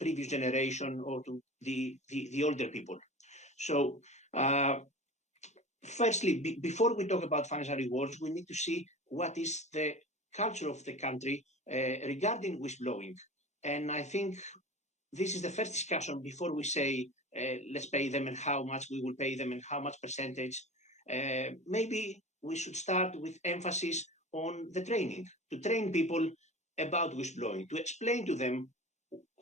previous generation or to the older people. So firstly, before we talk about financial rewards, we need to see what is the culture of the country regarding whistleblowing. And I think this is the first discussion before we say, let's pay them and how much we will pay them and how much percentage. Maybe we should start with emphasis on the training, to train people about whistleblowing, to explain to them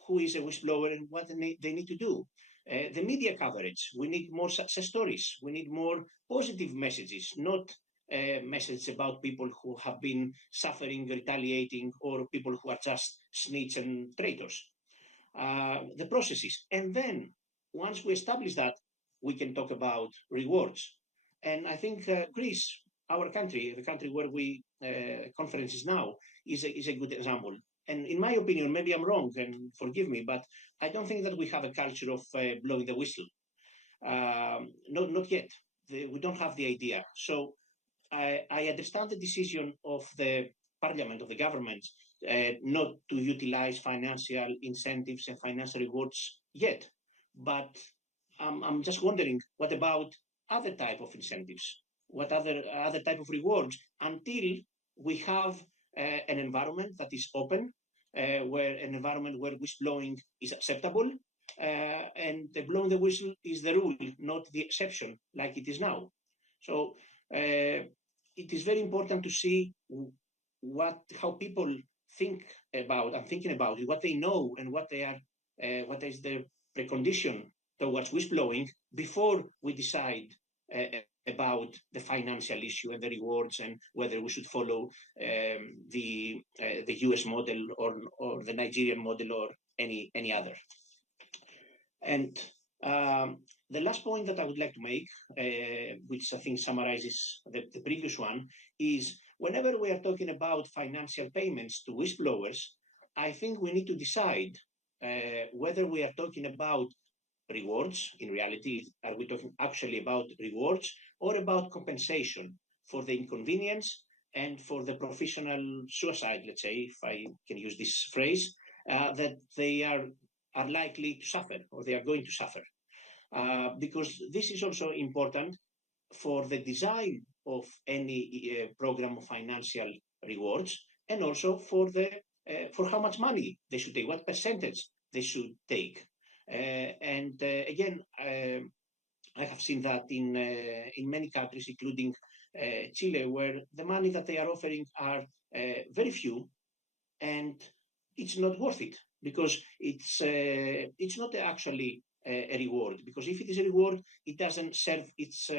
who is a whistleblower and what they need to do. The media coverage, we need more success stories. We need more positive messages, not messages about people who have been suffering, retaliating, or people who are just snitch and traitors. The processes. And then once we establish that, we can talk about rewards. And I think Greece, our country, the country where we conference is now, is a good example. And in my opinion, maybe I'm wrong, and forgive me, but I don't think that we have a culture of blowing the whistle. Not yet. We don't have the idea. So I understand the decision of the parliament, of the government, not to utilize financial incentives and financial rewards yet. But I'm just wondering, what about other type of incentives? What other type of rewards, until we have an environment that is open, where an environment where whistleblowing is acceptable, and the blowing the whistle is the rule, not the exception, like it is now. So it is very important to see how people think about and thinking about it, what they know and what is the precondition towards whistleblowing before we decide about the financial issue and the rewards and whether we should follow the US model or the Nigerian model or any other. And the last point that I would like to make, which I think summarizes the previous one, is whenever we are talking about financial payments to whistleblowers, I think we need to decide whether we are talking about rewards. In reality, are we talking actually about rewards or about compensation for the inconvenience and for the professional suicide, let's say, if I can use this phrase, that they are likely to suffer, or they are going to suffer. Because this is also important for the design of any program of financial rewards, and also for how much money they should take, what percentage they should take. Again, I have seen that in many countries, including Chile, where the money that they are offering are very few, and it's not worth it because it's not actually a reward. Because if it is a reward, it doesn't serve its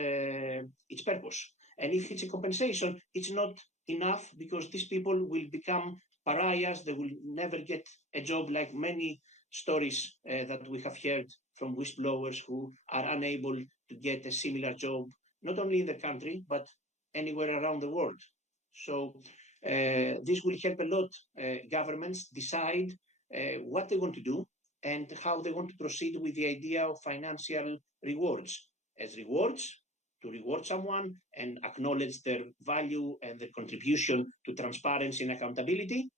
purpose, and if it's a compensation, it's not enough because these people will become pariahs. They will never get a job, like many stories that we have heard from whistleblowers who are unable to get a similar job, not only in the country, but anywhere around the world. So this will help a lot governments decide what they want to do and how they want to proceed with the idea of financial rewards. As rewards, to reward someone and acknowledge their value and their contribution to transparency and accountability,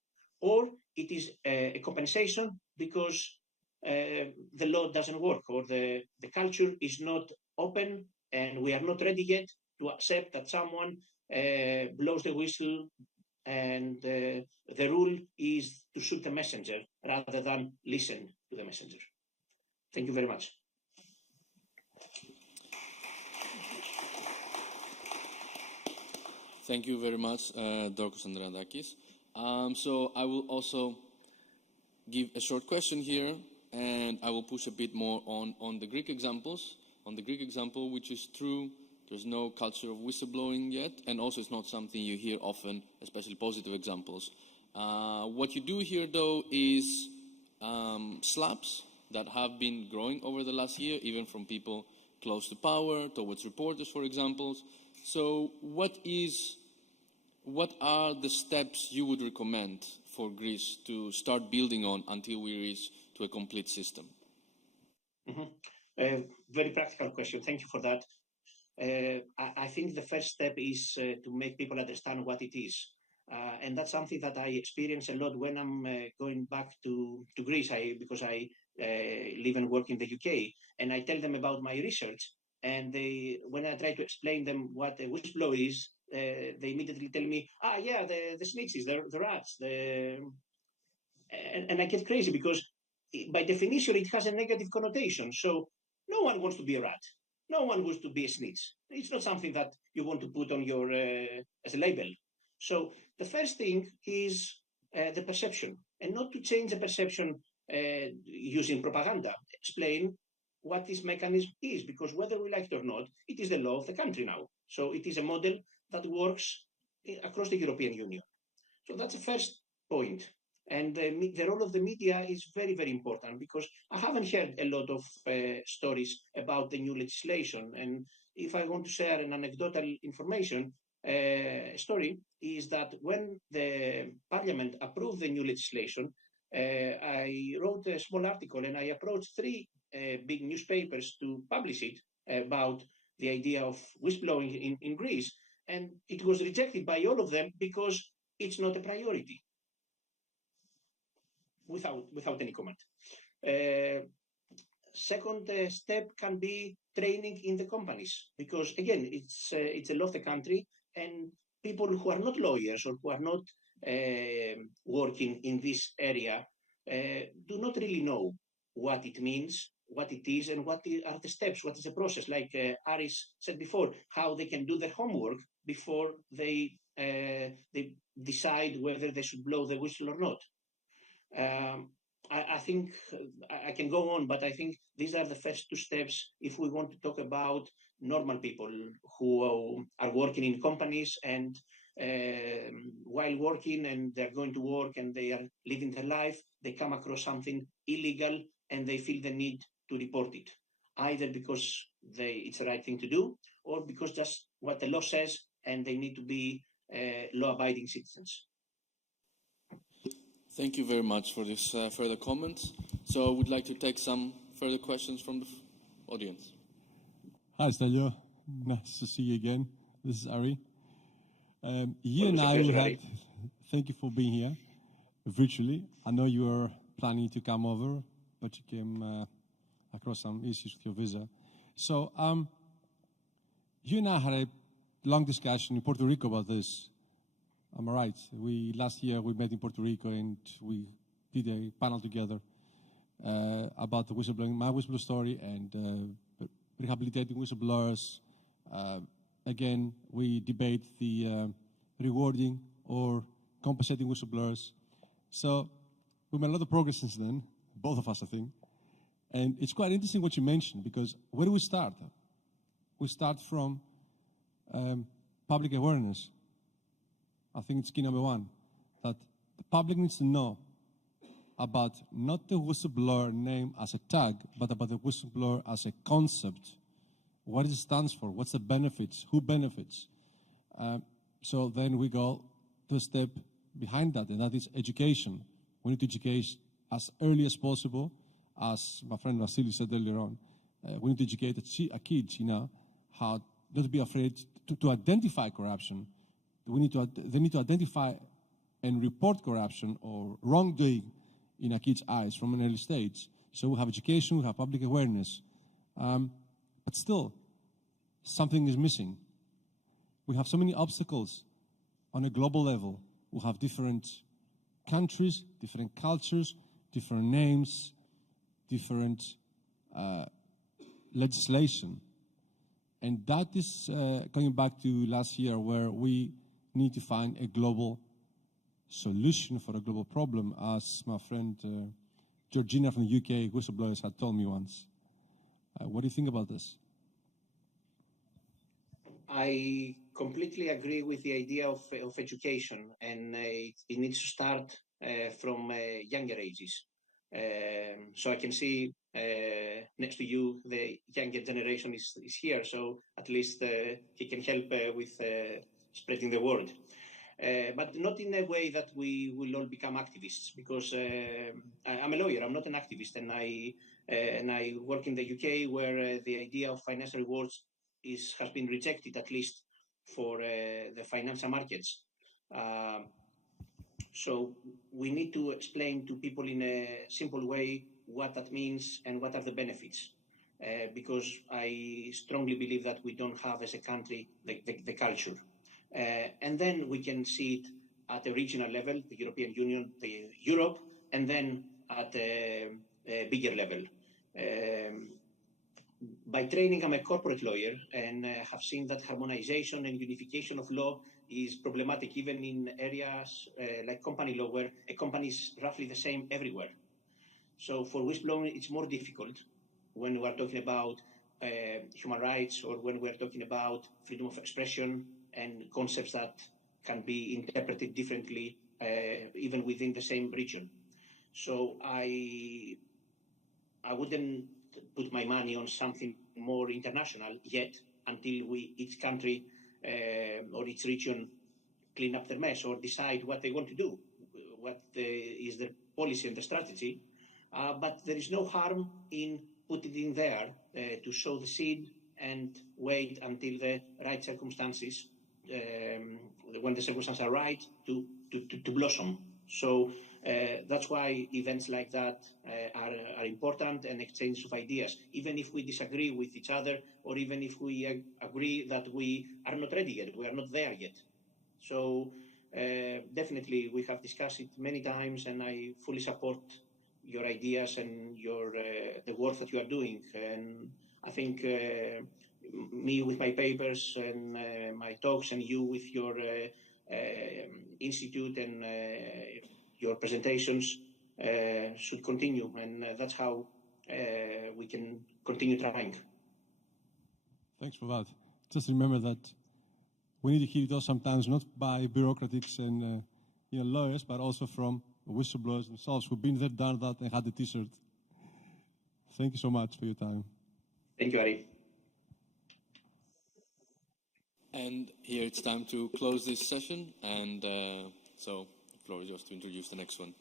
or it is a compensation because the law doesn't work, or the culture is not open, and we are not ready yet to accept that someone blows the whistle, and the rule is to shoot the messenger rather than listen to the messenger. Thank you very much. Thank you very much, Dr. Andreadakis. So I will also give a short question here, and I will push a bit more on the Greek examples. On the Greek example, which is true, there's no culture of whistleblowing yet, and also it's not something you hear often, especially positive examples. What you do here, though, is slaps that have been growing over the last year, even from people close to power, towards reporters, for example. So what are the steps you would recommend for Greece to start building on until we reach to a complete system? Very practical question. Thank you for that. I think the first step is to make people understand what it is. And that's something that I experience a lot when I'm going back to Greece, because I live and work in the UK, and I tell them about my research. And when I try to explain them what a whistleblower is, they immediately tell me, the snitches, the rats. And I get crazy because by definition, it has a negative connotation. So no one wants to be a rat. No one wants to be a snitch. It's not something that you want to put on your as a label. So the first thing is the perception, and not to change the perception using propaganda. Explain what this mechanism is, because whether we like it or not, it is the law of the country now. So it is a model that works across the European Union. So that's the first point. And the role of the media is very, very important, because I haven't heard a lot of stories about the new legislation. And if I want to share an anecdotal information, story is that when the Parliament approved the new legislation, I wrote a small article and I approached 3 big newspapers to publish it about the idea of whistleblowing in Greece. And it was rejected by all of them because it's not a priority. Without any comment. Second step can be training in the companies, because again, it's a law of the country, and people who are not lawyers or who are not working in this area do not really know what it means, what it is, and what are the steps, what is the process. Like Aris said before, how they can do their homework before they decide whether they should blow the whistle or not. I think I can go on, but I think these are the first 2 steps if we want to talk about normal people who are working in companies, and while working and they're going to work and they are living their life, they come across something illegal and they feel the need to report it, either because it's the right thing to do, or because that's what the law says and they need to be law-abiding citizens. Thank you very much for this further comments. So I would like to take some further questions from the audience. Hi, Stelios. Nice to see you again. This is Ari. You and I will have, thank you for being here virtually. I know you were planning to come over, but you came across some issues with your visa. So you and I had a long discussion in Puerto Rico about this. Am I right? Last year we met in Puerto Rico and we did a panel together. about the whistleblowing, my whistleblower story, and rehabilitating whistleblowers. Again, we debate the rewarding or compensating whistleblowers. So we made a lot of progress since then, both of us, I think. And it's quite interesting what you mentioned, because where do we start? We start from public awareness. I think it's key number one, that the public needs to know about not the whistleblower name as a tag, but about the whistleblower as a concept. What it stands for, what's the benefits, who benefits. So then we go to a step behind that, and that is education. We need to educate as early as possible, as my friend Vasily said earlier on. We need to educate our kids, how not to be afraid to identify corruption. They need to identify and report corruption or wrongdoing in our kids' eyes from an early stage. So we have education, we have public awareness. But still, something is missing. We have so many obstacles on a global level. We have different countries, different cultures, different names, different legislation. And that is going back to last year, where we need to find a global solution for a global problem, as my friend Georgina from the UK, Whistleblowers, had told me once. What do you think about this? I completely agree with the idea of education, and it needs to start from younger ages. So I can see next to you, the younger generation is here, so at least he can help with spreading the word. But not in a way that we will all become activists, because I'm a lawyer, I'm not an activist, and I work in the UK, where the idea of financial rewards has been rejected, at least for the financial markets. So we need to explain to people in a simple way what that means and what are the benefits, because I strongly believe that we don't have as a country the culture. And then we can see it at a regional level, the European Union, Europe, and then at a bigger level. By training, I'm a corporate lawyer, and have seen that harmonization and unification of law is problematic even in areas like company law, where a company is roughly the same everywhere. So for whistleblowing, it's more difficult when we are talking about human rights, or when we're talking about freedom of expression and concepts that can be interpreted differently even within the same region. So I wouldn't put my money on something more international yet, until each country or each region clean up their mess or decide what they want to do, what is their policy and the strategy. But there is no harm in putting it in there to sow the seed and wait until the right circumstances, when the circumstances are right, to blossom. So that's why events like that are important, and exchange of ideas, even if we disagree with each other, or even if we agree that we are not ready yet, we are not there yet. So definitely we have discussed it many times, and I fully support your ideas and the work that you are doing. And I think me with my papers and my talks, and you with your institute and your presentations should continue, and that's how we can continue trying. Thanks for that. Just remember that we need to hear it all sometimes, not by bureaucrats and lawyers, but also from whistleblowers themselves who've been there, done that, and had the T-shirt. Thank you so much for your time. Thank you, Ari. And here it's time to close this session, and so the floor is yours to introduce the next one.